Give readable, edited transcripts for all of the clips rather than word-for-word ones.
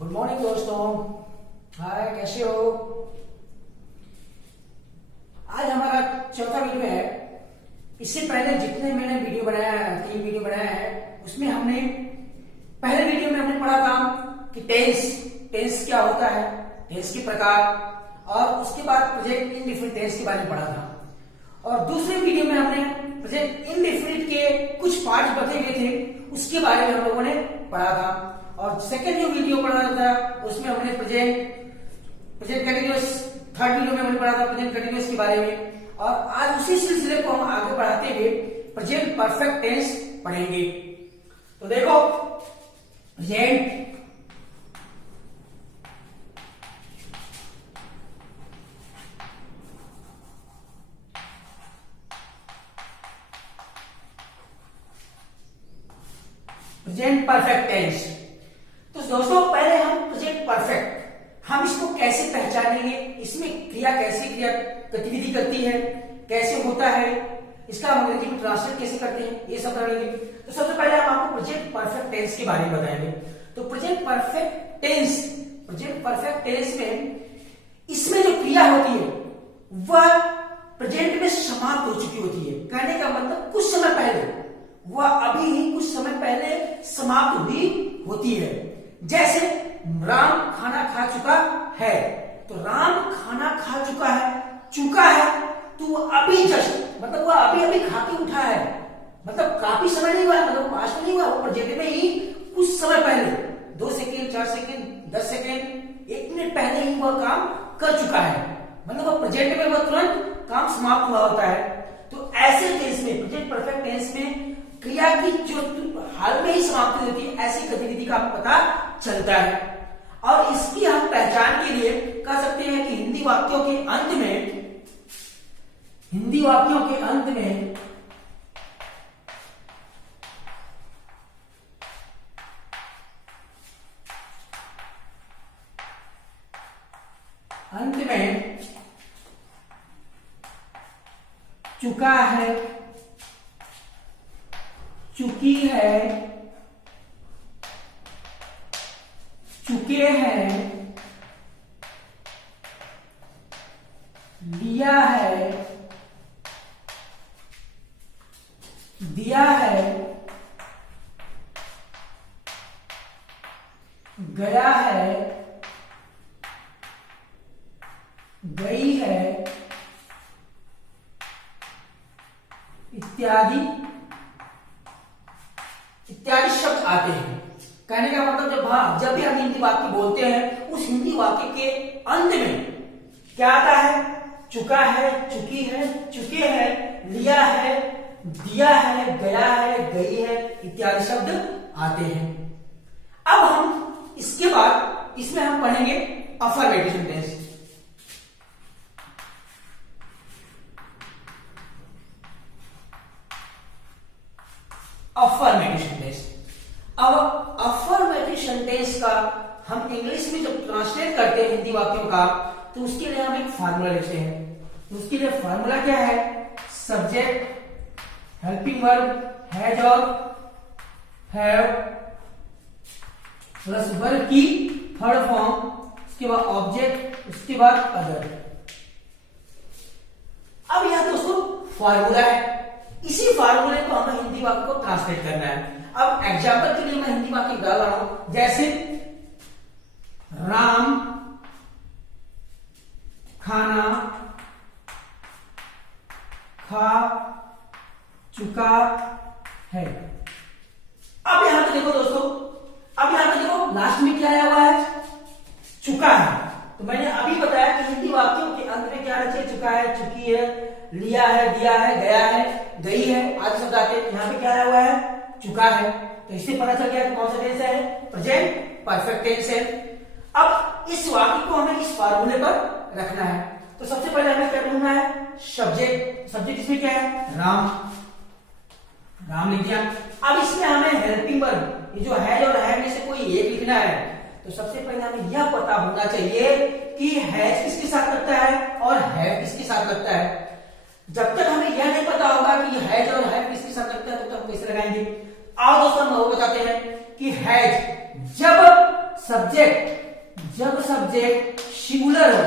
Good morning दोस्तों। हाय, कैसे हो? आज हमारा चौथा वीडियो है। इससे पहले जितने मैंने वीडियो बनाया है, 3 वीडियो बनाया है, उसमें हमने पहले वीडियो में हमने पढ़ा था कि टेंस क्या होता है, टेंस के प्रकार, और उसके बाद प्रेजेंट इंडेफिनिट टेंस के बारे में पढ़ा था। और दूसरे वीडियो में हमने प्रेजेंट इंडेफिनिट के कुछ पार्ट बचे हुए थे, उसके बारे में हम लोगों ने पढ़ा था। और सेकंड जो वीडियो पढ़ा था उसमें हमने प्रेजेंट कंटीन्यूअस, थर्ड वीडियो में हमने पढ़ा था प्रेजेंट कंटीन्यूअस के बारे में। और आज उसी सिलसिले को हम आगे बढ़ाते हुए प्रेजेंट परफेक्ट टेंस पढ़ेंगे। तो देखो, प्रेजेंट परफेक्ट टेंस। तो दोस्तों, पहले हम प्रेजेंट परफेक्ट, हम इसको कैसे पहचानेंगे, इसमें क्रिया गतिविधि करती है, कैसे होता है, इसका हम अंग्रेजी में ट्रांसलेट कैसे करते हैं, ये सब करेंगे। तो सबसे पहले हम आपको प्रेजेंट परफेक्ट टेंस के बारे में बताएंगे। तो प्रेजेंट परफेक्ट टेंस में इसमें जो क्रिया होती है वह प्रेजेंट में समाप्त हो चुकी होती है। कहने का मतलब कुछ समय पहले, वह अभी ही कुछ समय पहले समाप्त हुई होती है। जैसे राम खाना खा चुका है, तो राम खाना खा चुका है तो वह अभी जस्ट, मतलब वह अभी अभी खा के उठा है, मतलब काफी समय नहीं हुआ है, मतलब पास में नहीं हुआ, वो प्रेजेंट में ही कुछ समय पहले, 2 सेकेंड, 4 सेकेंड, 10 सेकेंड, 1 मिनट पहले ही वह काम कर चुका है, मतलब वह प्रेजेंट में वह तुरंत काम समाप्त हुआ होता है। तो ऐसे टेंस में, प्रेजेंट परफेक्ट टेंस में क्रिया की जो हाल में ही समाप्ति होती है, ऐसी गतिविधि का पता चलता है। और इसकी हम पहचान के लिए कह सकते हैं कि हिंदी वाक्यों के अंत में चुका है, चुकी है, चुके हैं, लिया है, दिया है, गया है, गई है, इत्यादि शब्द आते हैं। कहने का मतलब जब भी हम हिंदी वाक्य बोलते हैं, उस हिंदी वाक्य के अंत में क्या आता है? चुका है, चुकी है, चुके हैं, लिया है, दिया है, गया है, गई है, इत्यादि शब्द आते हैं। अब हम इसके बाद इसमें हम पढ़ेंगे अफर्मेटिव सेंटेंस। Affirmative sentence. अब अफर्मेटिव सेंटेंस का हम इंग्लिश में जब ट्रांसलेट करते हैं हिंदी वाक्यों का, तो उसके लिए हम एक फार्मूला लिखते हैं। तो उसके लिए फार्मूला क्या है? सब्जेक्ट, हेल्पिंग वर्ब, हैज और हैव, प्लस वर्ब की थर्ड फॉर्म, उसके बाद ऑब्जेक्ट, उसके बाद अदर। अब यह दोस्तों फार्मूला है। इसी फार्मूले को हमें हिंदी वाक्य को ट्रांसलेट करना है। अब एग्जाम्पल के लिए मैं हिंदी वाक्य डाल रहा हूं, जैसे राम खाना खा चुका है। अब यहां पे देखो दोस्तों, लास्ट में क्या आया हुआ है? चुका है। तो मैंने अभी बताया कि हिंदी वाक्यों के अंत में क्या रहता है? चुका है, चुकी है, लिया है, दिया है, गया है, गई है, आदि शब्द आते हैं। यहाँ पे क्या आया हुआ है? चुका है। तो इससे पता चल गया कि कौन सा टेंस है? प्रेजेंट परफेक्ट टेंस है। अब इस वाक्य को हमें इस फार्मूले पर रखना है। तो सबसे पहले हमें क्या ढूंढना है? सब्जेक्ट इसमें क्या है? राम लिख दिया। अब इसमें हमें हेल्पिंग वर्ब, ये जो है और है में से कोई एक लिखना है। तो सबसे पहले हमें यह पता होना चाहिए कि हैज किसके साथ लगता है और हैव किसके साथ लगता है। जब तक हमें यह नहीं पता होगा कि हैज और हैव किसके साथ लगता है, तो हम कैसे लगाएंगे? आओ दोस्तों, हम बताते हैं कि हैज जब सब्जेक्ट जब सब्जेक्ट सिंगुलर हो,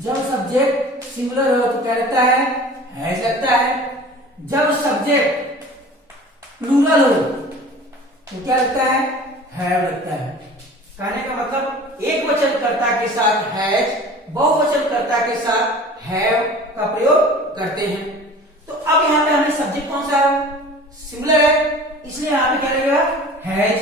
जब सब्जेक्ट सिंगुलर हो तो क्या लगता है, हैज लगता है। जब सब्जेक्ट प्लूरल हो तो क्या लगता है, हैव लगता है। कहने का मतलब एक वचनकर्ता के साथ हैज, बहुवचनकर्ता के साथ हैव का प्रयोग करते हैं। तो अब यहां पे हमें सब्जेक्ट कौन सा है, सिंगुलर है, इसलिए यहां पे क्या लगेगा, हैज।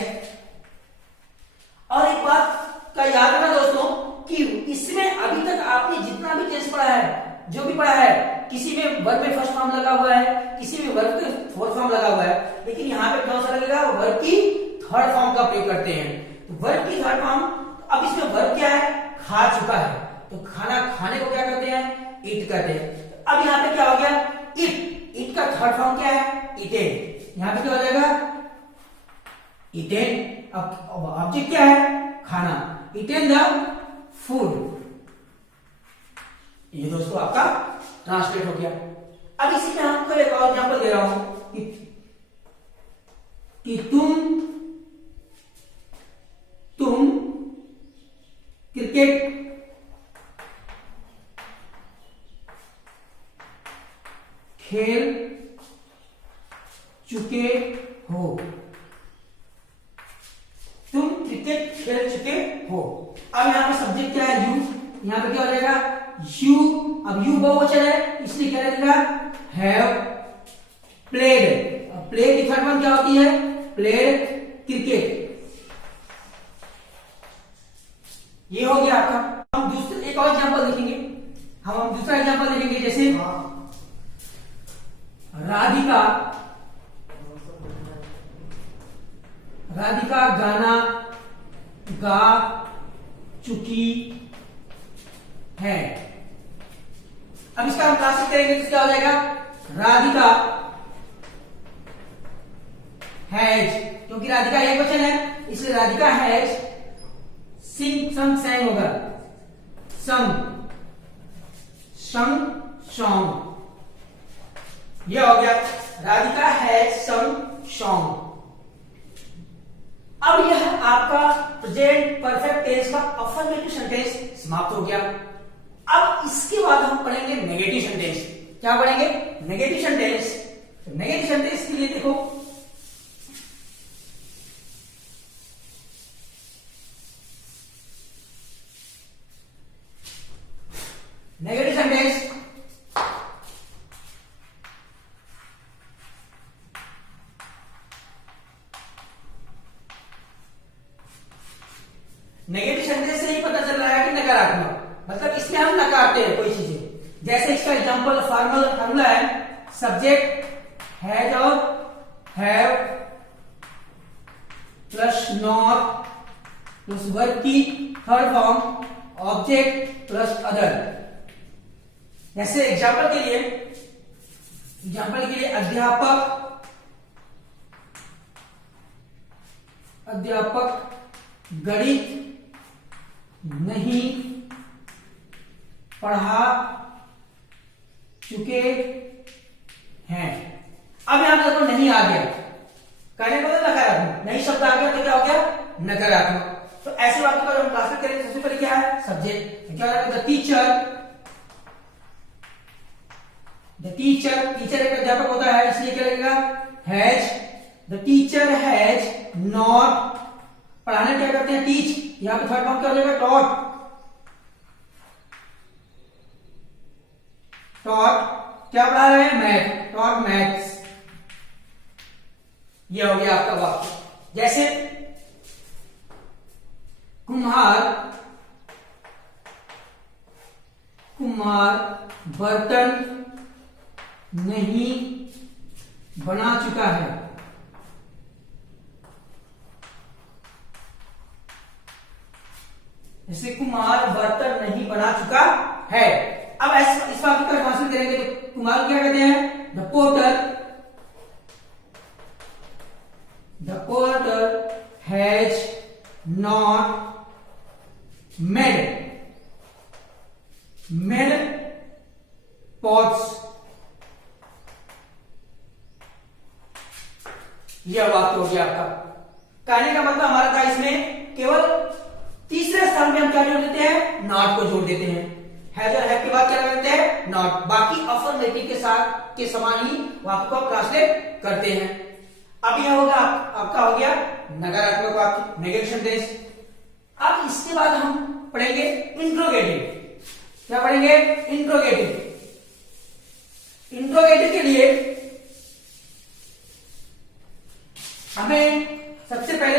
और एक बात का याद रखना दोस्तों कि इसमें अभी तक आपने जितना भी टेंस पढ़ा है, जो भी पढ़ा है, किसी में वर्ब में फर्स्ट फॉर्म लगा हुआ है, किसी में वर्ब के फोर्थ फॉर्म लगा हुआ है, लेकिन यहाँ पे कौन सा लगेगा, वर्ब की थर्ड फॉर्म का प्रयोग करते हैं। तो वर्ब की थर्ड फॉर्म, अब इसमें वर्ब क्या है, खा चुका है, तो खाना खाने को क्या करते हैं, ईट करते हैं। तो अब यहाँ पे क्या हो गया, ईट, ईट का थर्ड फॉर्म क्या है, ईटेन। यहाँ पे क्या हो जाएगा, ईटेन। अब ऑब्जेक्ट क्या है, खाना, ईटेन द फूड। ये दोस्तों आपका ट्रांसलेट हो गया। अब इसी में आपको एक और एग्जांपल दे रहा हूं कि तुम क्रिकेट खेल चुके हो, तुम क्रिकेट खेल चुके हो। अब यहां पे सब्जेक्ट क्या है, यू, यहां पे क्या हो जाएगा, यू। अब यू बहुवचन है, इसलिए क्या लगेगा, हैव प्लेड। अब प्लेड की थर्ड फॉर्म क्या होती है, प्लेड क्रिकेट। ये हो गया आपका। हम दूसरे एक और एग्जांपल देखेंगे, हम दूसरा एग्जांपल देखेंगे, जैसे राधिका, राधिका गाना गा चुकी है। अब इसका हम ट्रांसलेट करेंगे तो क्या हो जाएगा, राधिका हैज, क्योंकि राधिका एक वचन है इसलिए राधिका हैज सिंग संग सैंग होगा, संग संग सॉन्ग। यह हो गया, राधिका हैज संग सॉन्ग। अब यह आपका प्रेजेंट परफेक्ट टेंस का अफर्मेटिव सेंटेंस समाप्त हो गया। अब इसके बाद हम पढ़ेंगे नेगेटिव सेंटेंस। क्या पढ़ेंगे, नेगेटिव सेंटेंस। तो नेगेटिव सेंटेंस के लिए देखो, नेगेटिव सेंटेंस नेगेटिव सेंटेंस से ही पता चल रहा है कि नकारात्मक, मतलब इसमें हम नकारते हैं कोई चीजें। जैसे इसका एग्जांपल फार्मूला है, सब्जेक्ट हैज और have plus not plus verb की third form object plus other. जैसे एग्जांपल के लिए अध्यापक गणित नहीं पढ़ा चुके हैं। अब यहां पर नहीं आ गया, कहने को नकारात्मक, नहीं शब्द आ गया तो क्या हो गया, नकारात्मक। तो ऐसे वाक्य को हम क्लासिफाई करेंगे, सबसे पहले क्या है, सब्जेक्ट। क्या होगा, द टीचर एक अध्यापक होता है, इसलिए क्या लगेगा, has. The teacher has not, पढ़ाना क्या करते हैं, टीच। यहां पे थर्ड फॉर्म क्या हो जाएगा, टॉट। क्या पढ़ा रहे हैं, मैथ, टॉट मैथ्स। ये हो गया आपका वाक्य। जैसे कुम्हार बर्तन नहीं बना चुका है। जैसे कुम्हार बर्तन नहीं बना चुका है। अब इस वाक्य का ट्रांसलेट करेंगे तो कुम्हार क्या कहते हैं, the porter has not made pots. यह वाक्य हो गया आपका। कहने का मतलब हमारा था इसमें केवल तीसरे स्थान पे हम क्या जोड़ देते हैं, नॉट को जोड़ देते हैं। हैज और हैव के बाद क्या लगाते हैं, नॉट। बाकी अफर्मेटिव के साथ के समान ही वाक्य को आप ट्रांसलेट करते हैं। अब यह होगा आपका हो गया नकारात्मक वाक्य, नेगेटिव सेंटेंस। अब इसके बाद हम पढ़ेंगे इंट्रोगेटिव। क्या पढ़ेंगे, इंट्रोगेटिव। इंट्रोगेटिव के लिए हमें सबसे पहले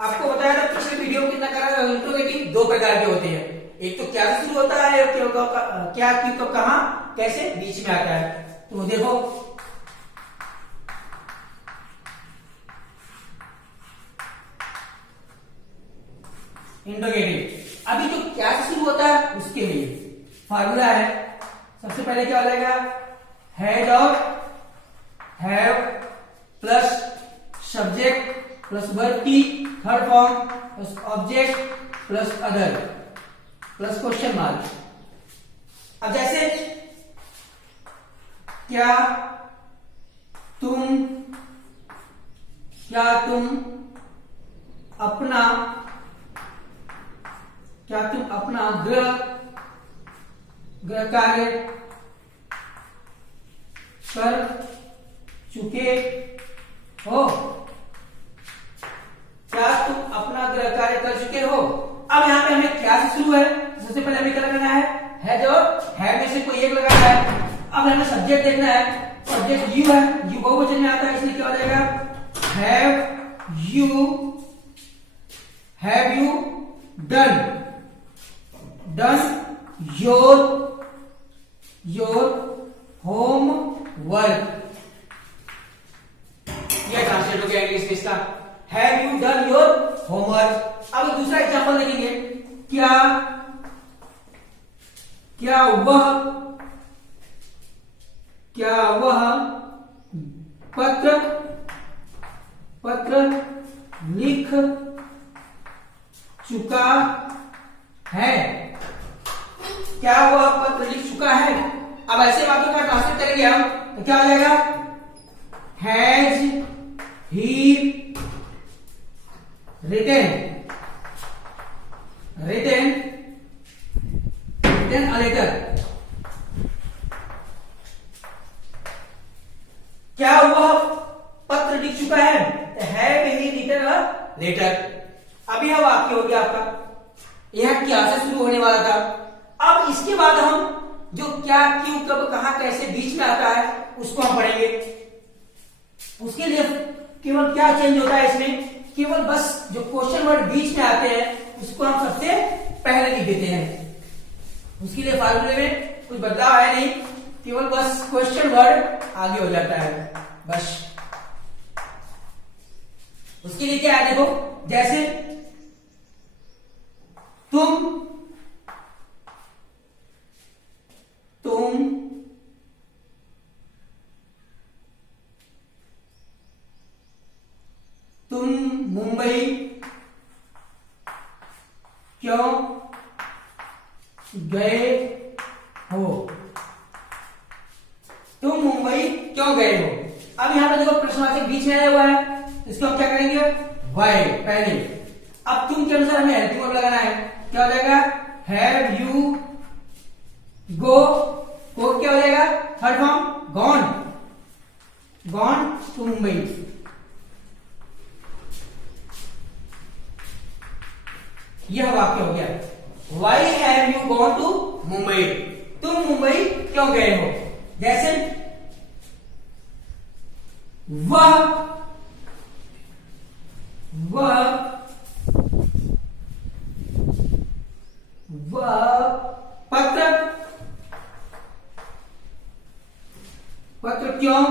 आपको बताया था पिछले वीडियो में कितना करा, इंट्रोगेटिव दो प्रकार के होते हैं। एक तो क्या से शुरू होता है, क्या क्यों कब कहां कैसे बीच में आता है। तो देखो इंट्रोगेटिव, अभी जो क्या से शुरू होता है उसके लिए फार्मूला है। सबसे पहले क्या हो जाएगा, हैज और have plus subject plus verb की third form plus object plus other plus question mark. अब जैसे क्या तुम अपना गृह कार्य कर चुके हो, क्या तुम अपना गृह कार्य कर चुके हो। अब यहाँ पे हमें क्या से शुरू है, सबसे पहले हमें क्या लगाना है जो है में से कोई एक लगाना है। अब हमें सब्जेक्ट देखना है, सब्जेक्ट यू है, यू बहुवचन में आता है इसलिए क्या हो जाएगा, have you done your homework. यह ट्रांसलेट हो गया इंग्लिश में इसका, have you done your homework. अब दूसरा एग्जांपल देखेंगे, क्या वह पत्र लिख चुका है, क्या वह पत्र लिख चुका है। अब ऐसे वाक्यों का ट्रांसलेट करेंगे हम तो क्या हो जाएगा, has he written a letter. क्या वह पत्र लिख चुका है, have he written a letter. अब यह वाक्य हो गया आपका, यह क्या से शुरू होने वाला था। अब इसके बाद हम जो क्या क्यों कब कहां कैसे बीच में आता है उसको हम पढ़ेंगे। उसके लिए केवल क्या चेंज होता है इसमें, केवल बस जो क्वेश्चन वर्ड बीच में आते हैं उसको हम सबसे पहले लिख देते हैं। उसके लिए फार्मूले में कुछ बदलाव है नहीं, केवल बस क्वेश्चन वर्ड आगे हो जाता है बस। उसके लिए क्या है, देखो जैसे तुम मुंबई क्यों गए हो, तुम मुंबई क्यों गए हो। अब यहां पर देखो प्रश्नवाचक बीच में आया हुआ है, इसको हम क्या करेंगे, वाई पहले। अब तुम के अनुसार हमें हेल्पिंग वर्ब लगाना है, क्या हो जाएगा, हैव यू गो क्या हो जाएगा, third form gone to Mumbai. यह वाक्य हो गया, why have you gone to Mumbai, तुम मुंबई क्यों गए हो। जैसे वह पत्र क्यों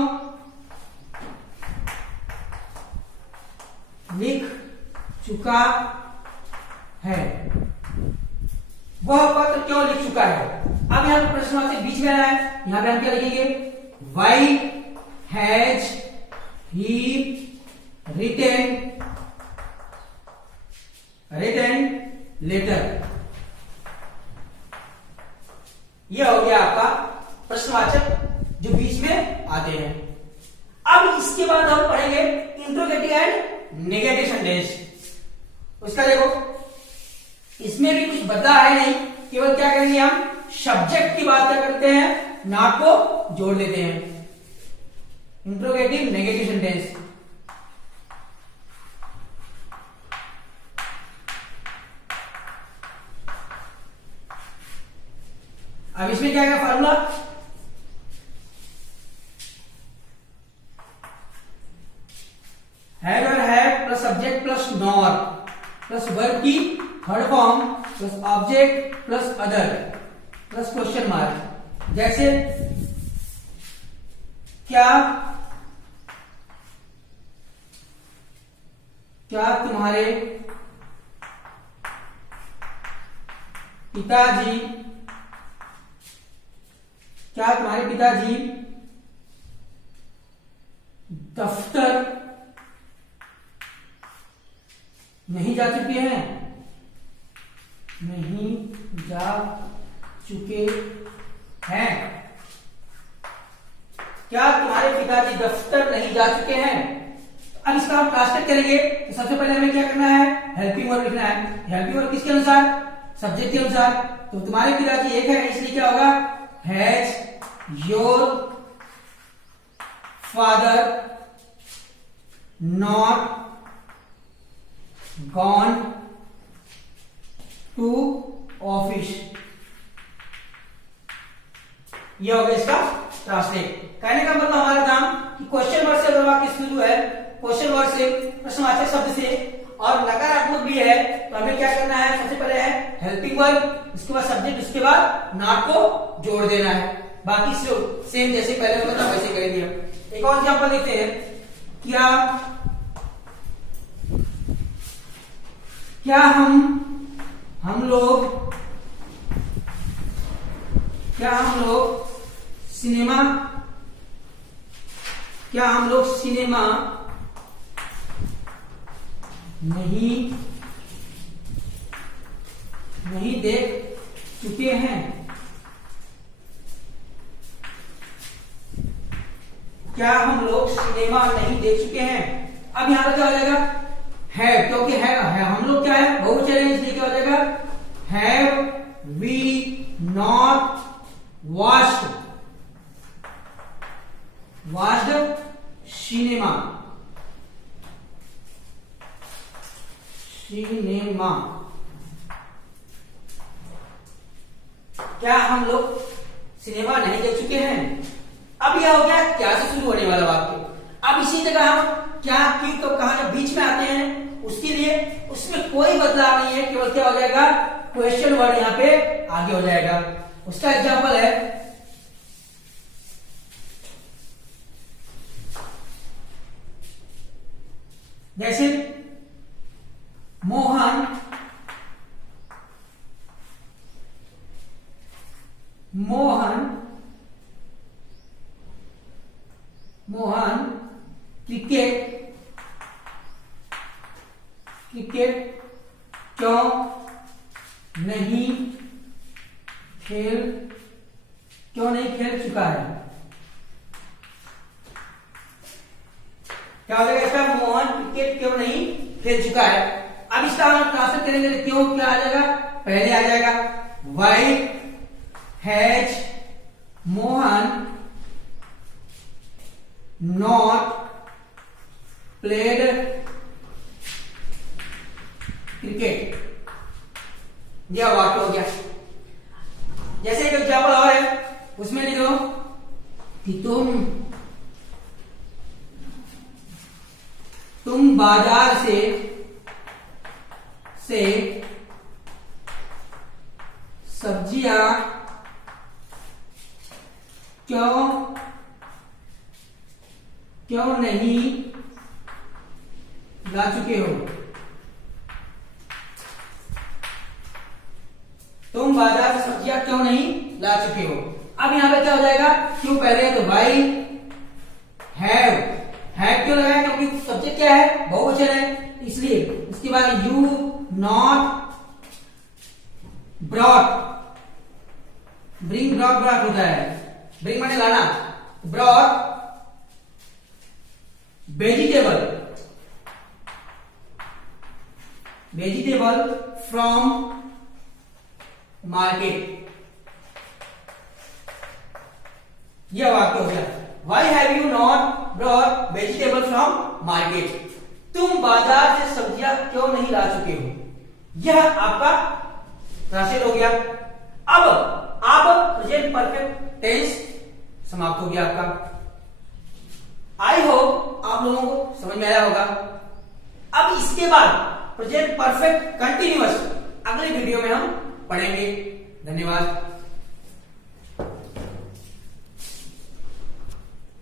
लिख चुका है, वह पत्र क्यों लिख चुका है। अब यहां पर प्रश्नवाचक बीच में आया है, यहां पे हम क्या लिखेंगे, why has he written letter. यह हो गया आपका प्रश्नवाचक जो बीच में आते हैं। अब इसके बाद हम पढ़ेंगे इंट्रोगेटिव एंड नेगेटिव सेंटेंस। उसका देखो इसमें भी कुछ बदला है नहीं, केवल क्या करेंगे हम सब्जेक्ट की बात क्या करते हैं, नॉट को जोड़ देते हैं। Interrogative negative sentence. अब इसमें क्या है फॉर्मूला, हैव और have plus subject plus nor plus verb की third form plus object plus other plus question mark. जैसे क्या तुम्हारे पिताजी दफ्तर नहीं जा चुके हैं, क्या तुम्हारे पिताजी दफ्तर नहीं जा चुके हैं। अब इसका हम ट्रांसलेट करेंगे तो सबसे पहले हमें क्या करना है, हेल्पिंग वर्ब लिखना है। हेल्पिंग वर्ब किसके अनुसार, सब्जेक्ट के अनुसार। तो तुम्हारे पिताजी एक है, इसलिए क्या होगा, has your father not gone to office. यह हो गया इसका ट्रांसलेट। कहने का मतलब हमारा काम कि क्वेश्चन वर्ड से अगर वाक्य शुरू है, क्वेश्चन वर्ड से, प्रश्नवाचक शब्द से और नकारात्मक भी है, तो हमें क्या करना है, सबसे पहले है हेल्पिंग वर्ब, उसके बाद सब्जेक्ट, उसके बाद नॉट को जोड़ देना है। बाकी सेम जैसे पहले होता था वैसे करेंगे हम। एक और एग्जांपल देखते हैं, क्या हम लोग सिनेमा नहीं देख चुके हैं। क्या हम लोग सिनेमा नहीं देख चुके हैं। अब यहां पर क्या हो जाएगा, है, क्योंकि है हम लोग क्या है, बहुवचन है, इसलिए क्या हो जाएगा, have we not watched cinema. क्या हम लोग सिनेमा नहीं देख चुके हैं। अब यह हो गया क्या से शुरू होने वाला वाक्य। अब इसी जगह हम क्या, क्यों, कब, कहां जब बीच में आते हैं, उसके लिए उसमें कोई बदलाव नहीं है, केवल क्या हो जाएगा, क्वेश्चन वर्ड यहां पे आगे हो जाएगा। उसका एग्जांपल है, जैसे मोहन क्रिकेट क्यों नहीं खेल चुका है। क्या हो जाएगा इसका, मोहन क्रिकेट क्यों नहीं खेल चुका है। अब इसका हम ट्रांसलेट करेंगे तो क्यों क्या आ जाएगा, पहले आ जाएगा why has Mohan not played cricket. यह वाक्य हो गया। जैसे एक एग्जाम्पल और है, उसमें लिखो कि तुम बाजार से सब्जियां क्यों नहीं ला चुके हो। तुम बाजार से सब्जियां क्यों नहीं ला चुके हो। अब यहां पे क्या हो जाएगा, क्यों पहले है तो वाई हैव क्यों लगाया, क्योंकि सब्जेक्ट क्या है, बहुवचन है, इसलिए। उसके बाद यू नॉट ब्रॉट, ब्रॉट होता है, ब्रिंग माने लाना, ब्रॉट वेजिटेबल फ्रॉम मार्केट। यह वाक्य हो गया। Why have you not brought vegetable from market? तुम बाजार से सब्जियां क्यों नहीं ला चुके हो? यह आपका ट्रांसलेट हो गया। अब प्रेजेंट परफेक्ट टेंस समाप्त हो गया आपका। आई होप आप लोगों को समझ में आया होगा। अब इसके बाद प्रेजेंट परफेक्ट कंटिन्यूअस अगले वीडियो में हम पढ़ेंगे। धन्यवाद।